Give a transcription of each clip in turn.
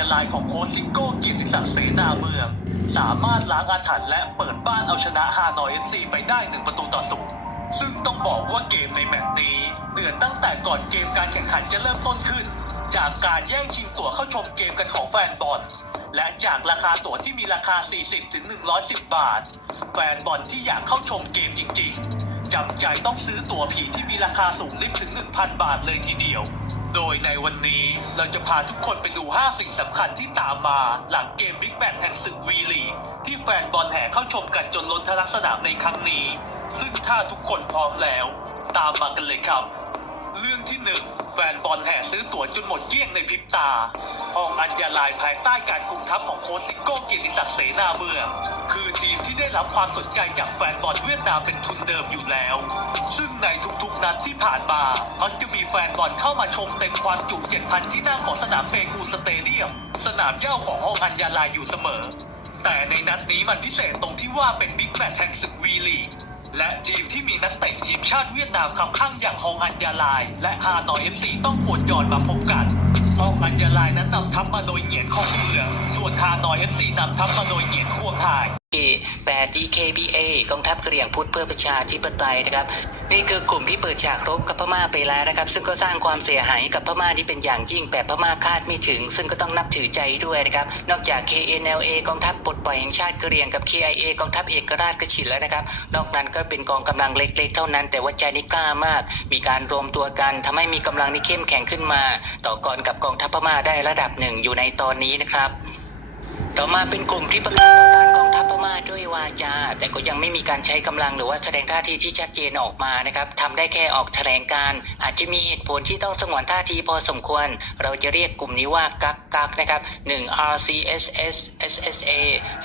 ญาลายของโค้ชซิโก้เกียรติศักดิ์เสนาเมือง สามารถล้างอาถรรพ์และเปิดบ้านเอาชนะฮานอยเอฟซีไปได้หนึ่งประตูต่อศูนย์ซึ่งต้องบอกว่าเกมในแมตช์นี้ เดือดตั้งแต่ก่อนเกมการแข่งขันจะเริ่มต้นขึ้น จากการแย่งชิงตั๋วเข้าชมเกมกันของแฟนบอล และจากราคาตั๋วที่มีราคา 40ถึง110 บาท แฟนบอลที่อยากเข้าชมเกมจริง ๆ จำใจต้องซื้อตั๋วผีที่มีราคาสูงลิบถึง 1,000 บาทเลยทีเดียว โดยในวันนี้เราจะพาทุกคนไปดู 5 สิ่งสำคัญที่ตามมาหลังเกมบิ๊กแมตช์แห่งศึกวีลีกที่แฟนบอลแห่เข้าชมกันจนล้นทะลักสนามในครั้งนี้ ซึ่งถ้าทุกคนพร้อมแล้ว ตามมากันเลยครับ เรื่องที่หนึ่งแฟนบอลแห่ซื้อตั๋วจนหมดเกลี้ยงในพริบตาห้องอัญญาลายภายใต้การคุมทัพของโค้ชซิโก้เกียรติศักดิ์เสนาเมืองคือทีมที่ได้รับความสนใจจากแฟนบอลเวียดนามเป็นทุนเดิมอยู่แล้ว ซึ่งในทุกๆนัดที่ผ่านมามักจะมีแฟนบอลเข้ามาชมเต็มความจุ7,000 ที่นั่งของสนามเปกูสเตเดียม สนามเย้าของห้องอัญญาลายอยู่เสมอ แต่ในนัดนี้มันพิเศษตรงที่ว่าเป็นบิ๊กแมตช์แห่งศึกวีลีก และทีมที่มีนักเตะทีมชาติเวียดนามคำข้างอย่างฮองอัญญาลาย และฮานอยเอฟซีต้องโผดยอนมาพบกันฮองอัญญาลายนั้นนำทัพมาโดยเหงียนคองเมืองส่วนฮานอยเอฟซีนำทัพมาโดยเหงียนควงทาย 8 DKBA กองทัพเหรี่ยงพุทธเพื่อประชาธิปไตยนะครับ นี่คือกลุ่มที่เปิดฉากรบกับพม่าไปแล้วนะครับ ซึ่งก็สร้างความเสียหายกับพม่าที่เป็นอย่างยิ่งแบบพม่าคาดไม่ถึง ซึ่งก็ต้องนับถือใจด้วยนะครับ นอกจาก KNLA กองทัพปลดปล่อยแห่งชาติเหรี่ยงกับ KIA กองทัพเอกราชกระฉินแล้วนะครับ นอกนั้นก็เป็นกองกำลังเล็ก ๆ เท่านั้น แต่ว่าใจนี่กล้ามาก มีการรวมตัวกันทำให้มีกำลังที่เข้มแข็งขึ้นมา ต่อกรกับกองทัพพม่าได้ระดับหนึ่งอยู่ในตอนนี้นะครับ ต่อมาเป็นกลุ่มที่ประกาศต่อต้าน ทัพพม่าด้วยวาจา แต่ก็ยังไม่มีการใช้กำลังหรือว่าแสดงท่าทีที่ชัดเจนออกมานะครับทำได้แค่ออกแถลงการอาจจะมีเหตุผลที่ต้องสงวนท่าทีพอสมควร เราจะเรียกกลุ่มนี้ว่ากักกักนะครับ 1 RCSS SSA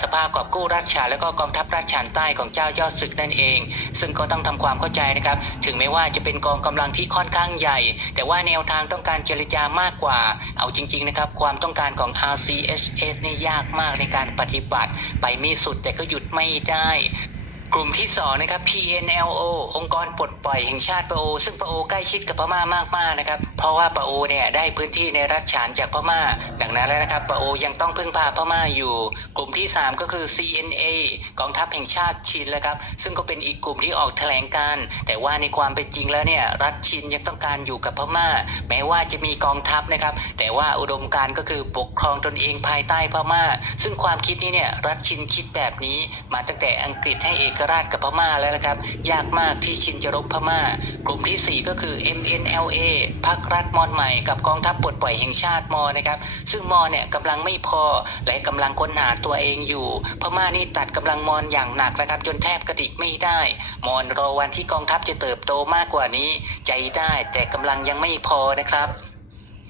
สภากอบกู้รัชฉาและก็กองทัพรัชฉานใต้ของเจ้ายอดศึกนั่นเอง ซึ่งก็ต้องทำความเข้าใจนะครับ ถึงแม้ว่าจะเป็นกองกำลังที่ค่อนข้างใหญ่ แต่ว่าแนวทางต้องการเจรจามากกว่า เอาจริง ๆ นะครับ ความต้องการของ RCSS นี่ยากมากในการปฏิบัติไปมีสุดแต่ก็หยุดไม่ได้ กลุ่มที่สองนะครับ PNLO องค์กรปลดปล่อยแห่งชาติปะโอ ซึ่งปะโอใกล้ชิดกับพม่ามากๆนะครับ เพราะว่าปะโอเนี่ยได้พื้นที่ในรัฐฉานจากพม่า ดังนั้นแล้วนะครับปะโอยังต้องพึ่งพาพม่าอยู่ กลุ่มที่สามก็คือ CNA กองทัพแห่งชาติชินแล้วครับ ซึ่งก็เป็นอีกกลุ่มที่ออกแถลงการ แต่ว่าในความเป็นจริงแล้วเนี่ยรัฐชินยังต้องการอยู่กับพม่า แม้ว่าจะมีกองทัพนะครับ แต่ว่าอุดมการก็คือปกครองตนเองภายใต้พม่า ซึ่งความคิดนี้เนี่ยรัฐชินคิดแบบนี้มาตั้งแต่อังกฤษให้เอกกราชกับพม่าแล้วนะครับ ยากมากที่ชินจะรบพม่า กลุ่มที่ 4 ก็คือ MNLA พรรครัฐมอนใหม่กับกองทัพปลดปล่อยแห่งชาติมอนะครับ ซึ่งมอเนี่ยกำลังไม่พอและกำลังค้นหาตัวเองอยู่ พม่านี่ตัดกำลังมอนอย่างหนักนะครับ จนแทบกระดิกไม่ได้ มอนรอวันที่กองทัพจะเติบโตมากกว่านี้ ใจได้แต่กำลังยังไม่พอนะครับ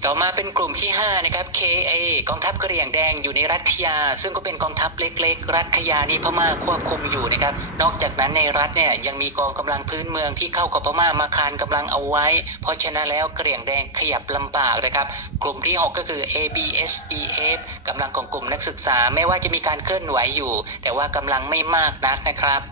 ต่อมาเป็นกลุ่มที่ 5 นะครับ KA กองทัพกระเหรี่ยงแดงอยู่ในรัฐยา ซึ่งก็เป็นกองทัพเล็ก ๆ รัฐขยานี่พม่าควบคุมอยู่นะครับ นอกจากนั้นในรัฐเนี่ยยังมีกองกำลังพื้นเมืองที่เข้ากับพม่ามาคานกำลังเอาไว้ เพราะฉะนั้นแล้วกระเหรี่ยงแดงขยับลำบากนะครับ กลุ่มที่ 6 ก็คือ ABSEF กำลังของกลุ่มนักศึกษา ไม่ว่าจะมีการเคลื่อนไหวอยู่ แต่ว่ากำลังไม่มากนักนะครับ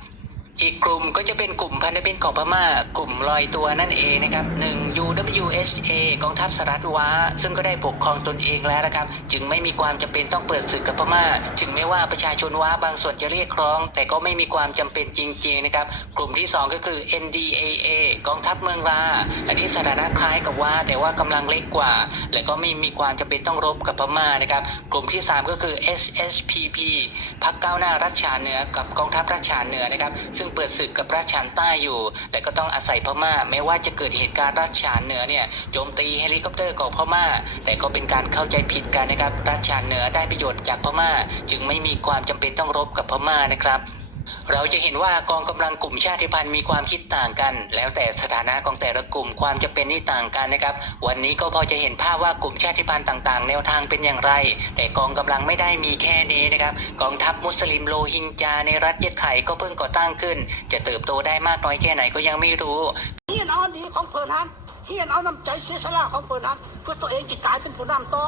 อีกกลุ่มก็จะเป็นกลุ่มพันธมิตรของพม่ากลุ่มลอยตัวนั่นเองนะครับ1 UWSA กองทัพสหรัฐว้า ซึ่งก็ได้ปกครองตนเองแล้วนะครับ จึงไม่มีความจำเป็นต้องเปิดศึกกับพม่า จึงไม่ว่าประชาชนว้าบางส่วนจะเรียกร้อง แต่ก็ไม่มีความจำเป็นจริงๆนะครับ กลุ่มที่ 2 ก็คือ NDAA กองทัพเมืองลา อันนี้สถานะคล้ายกับว้า แต่ว่ากำลังเล็กกว่า และก็ไม่มีความจำเป็นต้องรบกับพม่านะครับ กลุ่มที่ 3 ก็คือ SSPP พรรคก้าวหน้ารัชฉานเหนือกับกองทัพรัชฉานเหนือนะครับซึ่งเปิดศึกกับราชฉานใต้อยู่ และก็ต้องอาศัยพม่าแม้ว่าจะเกิดเหตุการณ์ราชฉานเหนือเนี่ยโจมตีเฮลิคอปเตอร์ของพม่า แต่ก็เป็นการเข้าใจผิดกันนะครับราชฉานเหนือได้ประโยชน์จากพม่า จึงไม่มีความจำเป็นต้องรบกับพม่านะครับ เราจะเห็นว่ากองกำลังกลุ่มชาติพันธุ์มีความคิดต่างกัน แล้วแต่สถานะของแต่ละกลุ่มความจะเป็นนี่ต่างกันนะครับ วันนี้ก็พอจะเห็นภาพว่ากลุ่มชาติพันธุ์ต่างๆ แนวทางเป็นอย่างไร แต่กองกำลังไม่ได้มีแค่นี้นะครับกองทัพมุสลิมโรฮิงญาในรัฐเยดไข่ก็เพิ่งก่อตั้งขึ้น จะเติบโตได้มากน้อยแค่ไหนก็ยังไม่รู้เฮียนเอาอันดีของเพิ่นฮักเฮียนเอาน้ำใจเสียสละของเพิ่นฮักเพื่อตัวเองจะกลายเป็นผู้นำต่อ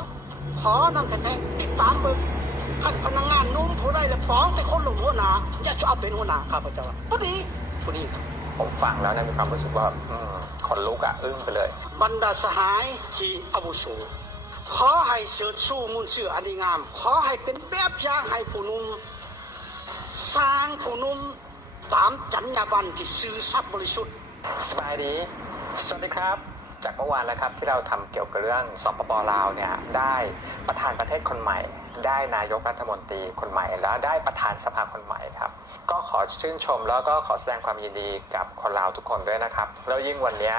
ขอนำแท้ๆติดตามเบิ่ง ขัดพนักงานนุ่มผู้ใดและป้องแต่คนหลงหัวหน้าอย่าจะเอาเป็นหัวหน้าข้าพเจ้าก็ดีผู้นี้ผมฟังแล้วนะมีความรู้สึกว่าอืมขนลุกอะอึ้งไปเลย บรรดาสหายที่อาวุโสขอให้เสิร์ชสู้มุนเสืออันดีงาม ขอให้เป็นแบบอย่างให้ผู้หนุ่มสร้างผู้หนุ่มตามจรรยาบรรณที่ซื่อสัตย์บริสุทธิ์สบายดี สวัสดีครับ จากเมื่อวานแล้วครับที่เราทำเกี่ยวกับเรื่องสปปลาวเนี่ยได้ประธานประเทศคนใหม่ ได้นายกรัฐมนตรีคนใหม่ แล้วได้ประธานสภาคนใหม่ครับ ก็ขอชื่นชมแล้วก็ขอแสดงความยินดีกับคนลาวทุกคนด้วยนะครับ แล้วยิ่งวันนี้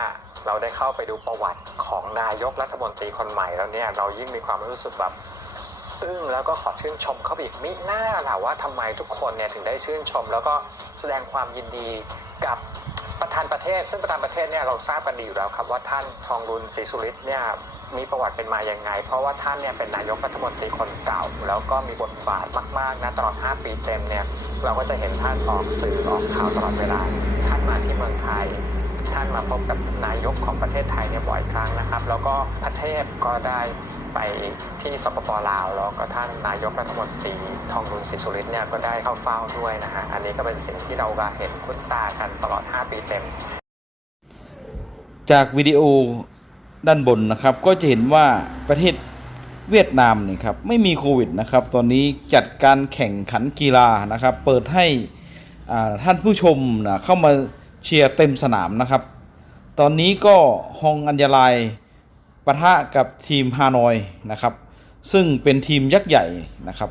เราได้เข้าไปดูประวัติของนายกรัฐมนตรีคนใหม่แล้วเนี่ยเรายิ่งมีความรู้สึกแบบอึ้งแล้วก็ขอชื่นชมเขาอีกมิหน้าล่ะว่าทำไมทุกคนเนี่ยถึงได้ชื่นชม แล้วก็แสดงความยินดีกับประธานประเทศ ซึ่งประธานประเทศเนี่ยเราทราบกันดีอยู่แล้วครับว่าท่านทองรุนศรีสุริตเนี่ย มีประวัติเป็นมาอย่างไง เพราะว่าท่านเนี่ยเป็นนายกรัฐมนตรีคนเก่า แล้วก็มีบทบาทมากๆนะตลอด 5 ปีเต็มเนี่ยเราก็จะเห็นท่านออกสื่อออกข่าวตลอดเวลา ท่านมาที่เมืองไทย ท่านมาพบกับนายกของประเทศไทยเนี่ยบ่อยครั้งนะครับ แล้วก็ประเทศก็ได้ไปที่สปปลาวแล้วก็ท่านนายกรัฐมนตรีทองรุนศรีสุริตเนี่ยก็ได้เข้าเฝ้าด้วยนะฮะอันนี้ก็เป็นสิ่งที่เราก็เห็นคุ้นตากันตลอด 5 ปีเต็ม จากวิดีโอ ด้านบนนะครับ ก็จะเห็นว่าประเทศเวียดนามนี่ครับไม่มีโควิดนะครับ ตอนนี้จัดการแข่งขันกีฬานะครับ เปิดให้ท่านผู้ชมนะเข้ามาเชียร์เต็มสนามนะครับ ตอนนี้ก็ฮองอัญญาลายปะทะกับทีมฮานอยนะครับ ซึ่งเป็นทีมยักษ์ใหญ่นะครับ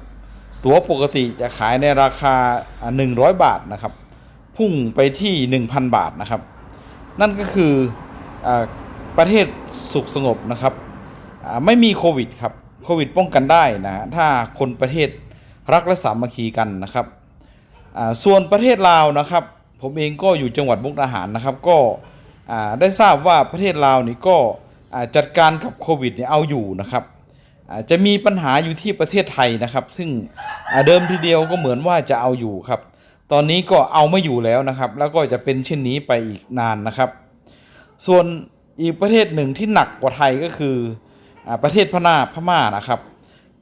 ตั๋วปกติจะขายในราคา 100 บาทนะครับ พุ่งไปที่ 1,000 บาทนะครับ นั่นก็คืออ ประเทศสุขสงบนะครับไม่มีโควิดครับโควิดป้องกันได้นะถ้าคนประเทศรักและสามัคคีกันนะครับส่วนประเทศลาวนะครับ ผมเองก็อยู่จังหวัดมุกดาหารนะครับ ก็ได้ทราบว่าประเทศลาวนี่ก็จัดการกับโควิดเนี่ยเอาอยู่นะครับจะมีปัญหาอยู่ที่ประเทศไทยนะครับ ซึ่งเดิมทีเดียวก็เหมือนว่าจะเอาอยู่ครับ ตอนนี้ก็เอาไม่อยู่แล้วนะครับ แล้วก็จะเป็นเช่นนี้ไปอีกนานนะครับ ส่วน อีกประเทศหนึ่งที่หนักกว่าไทยก็คืออประเทศพม่าพม่านะครับ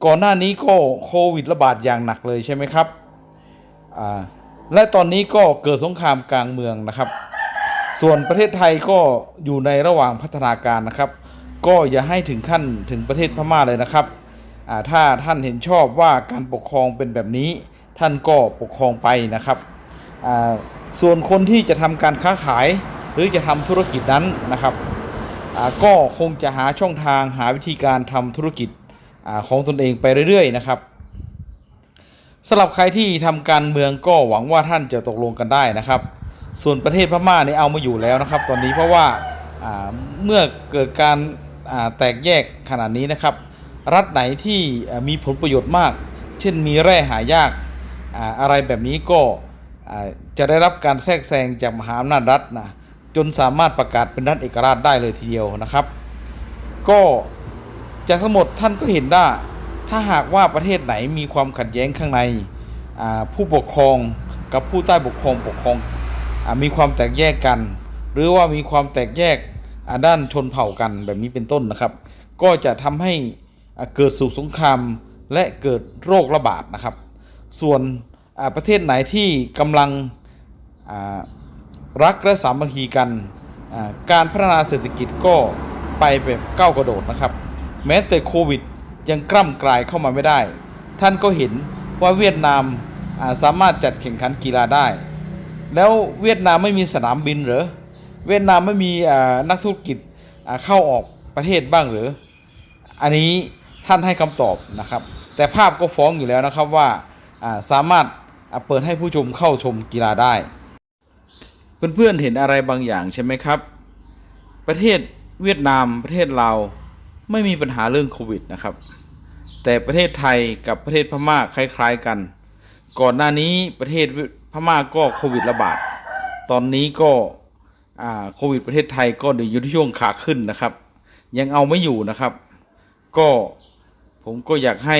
ก่อนหน้านี้ก็โควิดระบาดอย่างหนักเลยใช่ไหมครับและตอนนี้ก็เกิดสงครามกลางเมืองนะครับ ส่วนประเทศไทยก็อยู่ในระหว่างพัฒนาการนะครับ ก็อย่าให้ถึงขั้นถึงประเทศพม่าเลยนะครับถ้าท่านเห็นชอบว่าการปกครองเป็นแบบนี้ ท่านก็ปกครองไปนะครับ ส่วนคนที่จะทำการค้าขายหรือจะทำธุรกิจนั้นนะครับ ก็คงจะหาช่องทางหาวิธีการทำธุรกิจอของตนเองไปเรื่อยๆนะครับสำหรับใครที่ทำการเมืองก็หวังว่าท่านจะตกลงกันได้นะครับ ส่วนประเทศพม่าเนี่ยเอามาอยู่แล้วนะครับ ตอนนี้เพราะว่าเมื่อเกิดการแตกแยกขนาดนี้นะครับ รัฐไหนที่มีผลประโยชน์มาก เช่นมีแร่หายากอะไรแบบนี้ก็จะได้รับการแทรกแซงจากมหาอำนาจรัฐนะ จนสามารถประกาศเป็นรัฐเอกราชได้เลยทีเดียวนะครับ ก็จากทั้งหมดท่านก็เห็นว่าถ้าหากว่าประเทศไหนมีความขัดแย้งข้างในผู้ปกครองกับผู้ใต้ปกครองปกครองอมีความแตกแยกกัน หรือว่ามีความแตกแยกด้านชนเผ่ากันแบบนี้เป็นต้นนะครับ ก็จะทำให้เกิดสู่สงครามและเกิดโรคระบาดนะครับ ส่วนประเทศไหนที่กำลังอ รักและสามัคคีกัน การพัฒนาเศรษฐกิจก็ไปแบบก้าวกระโดดนะครับ แม้แต่โควิดยังกล้ำกลายเข้ามาไม่ได้ ท่านก็เห็นว่าเวียดนามาสามารถจัดแข่งขันกีฬาได้ แล้วเวียดนามไม่มีสนามบินหรอเวียดนามไม่มีนักธุรกิจเข้าออกประเทศบ้างหรือ อันนี้ท่านให้คำตอบนะครับ แต่ภาพก็ฟ้องอยู่แล้วนะครับว่าาสามารถาเปิดให้ผู้ชมเข้าชมกีฬาได้ เพื่อนๆเห็นอะไรบางอย่างใช่ไหมครับ ประเทศเวียดนามประเทศลาวไม่มีปัญหาเรื่องโควิดนะครับ แต่ประเทศไทยกับประเทศพม่าคล้าย ๆกัน ก่อนหน้านี้ประเทศพม่าก็โควิดระบาด ตอนนี้ก็โควิดประเทศไทยก็อยู่ที่ช่วงขาขึ้นนะครับ ยังเอาไม่อยู่นะครับ ก็ผมก็อยากให้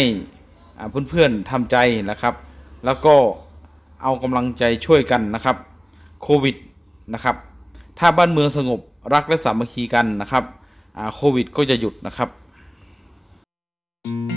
เพื่อนๆทำใจนะครับ แล้วก็เอากำลังใจช่วยกันนะครับ โควิดนะครับ ถ้าบ้านเมืองสงบรักและสามัคคีกันนะครับโควิดก็จะหยุดนะครับ thank you